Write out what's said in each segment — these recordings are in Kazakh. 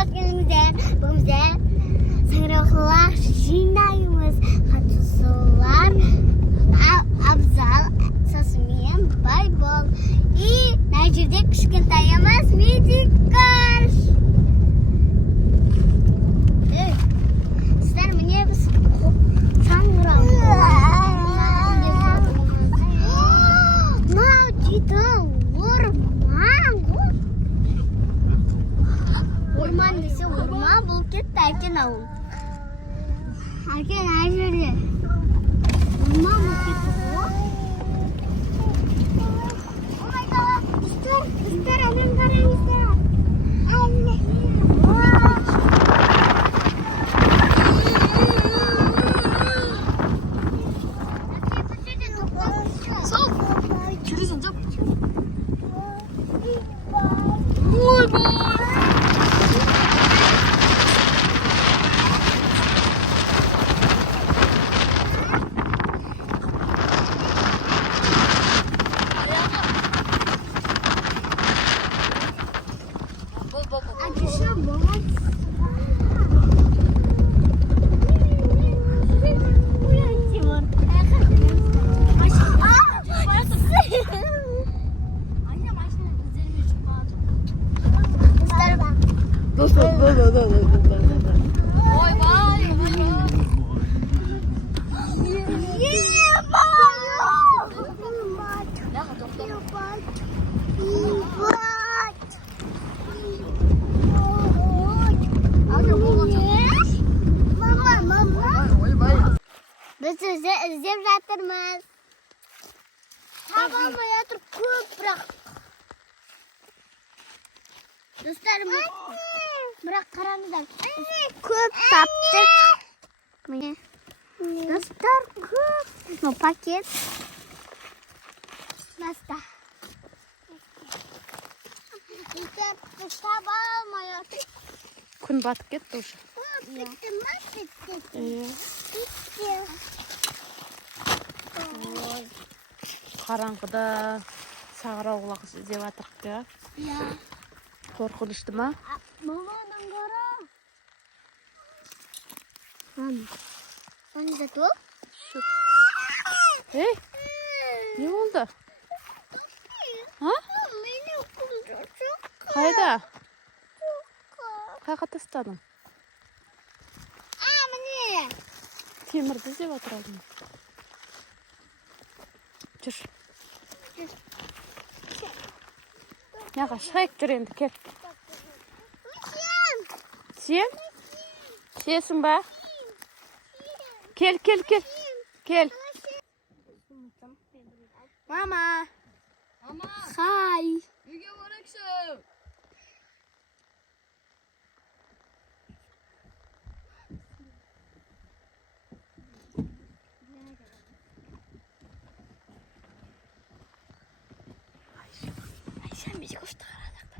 Hoş geldiniz. Bugün bize Sangıroklar жинаймыз. Қатысушылар Абзал, Сасмиен, Байбол и мына жерде кішкентайымыз Медикар. Сіздер міне біз Orman dese orman bulup gitti erken avun. Erken her yerde. Orman bulup gitti bu. Oh my god. İster annem karan ister. Anne. Sol. Kiri sanacağım. Vay vay. Vay vay. Biz sizi izleyip жатырмыз. Таба алмай жатыр көп бірақ. Достарым, бірақ қараңыздар. Көп таптық. Міне. Достар көп. Ну, пакет. Баста. Biz таба алмай жатыр. Күн батып кетті уже. Bitti, bitti. Bitti. Қараңғыда сағырауғылақ іздеп жатырық ja. Ja. Қорқынышты ма? Маманың қара. Оны да топ. Ей, не болды? А? Мені құлжық. Қайда? Қайға тастадың? Міне. Темірді іздеп жатыр алдым. Жүр. Яға шығайық жүр енді, кел. Сен? Сесің ба? Кел. Кел. Мама. Хай. Үйге барайықшы. Sen bizi koştu aradık.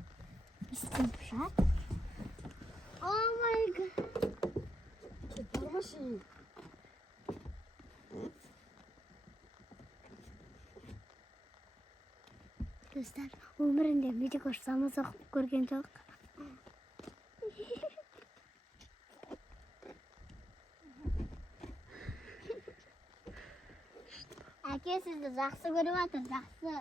İstim şat. Oh my god. Бармашы. Dostlar, өмірінде меди көрсамыз оқып көрген жоқ. Әке сізді жақсы көріп жатыр, жақсы.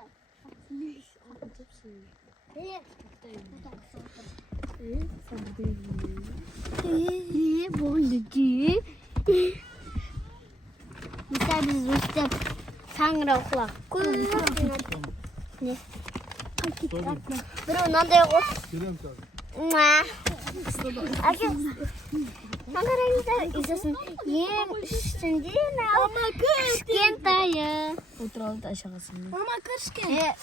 Болды де. Mesela biz üstte Sangıroklar ne? Bir ondan da yok. Sangıroklar izlesin. Yen üstünde ne? Ama kışkentayı. Oturalım da aşağısında. Ama kışkent.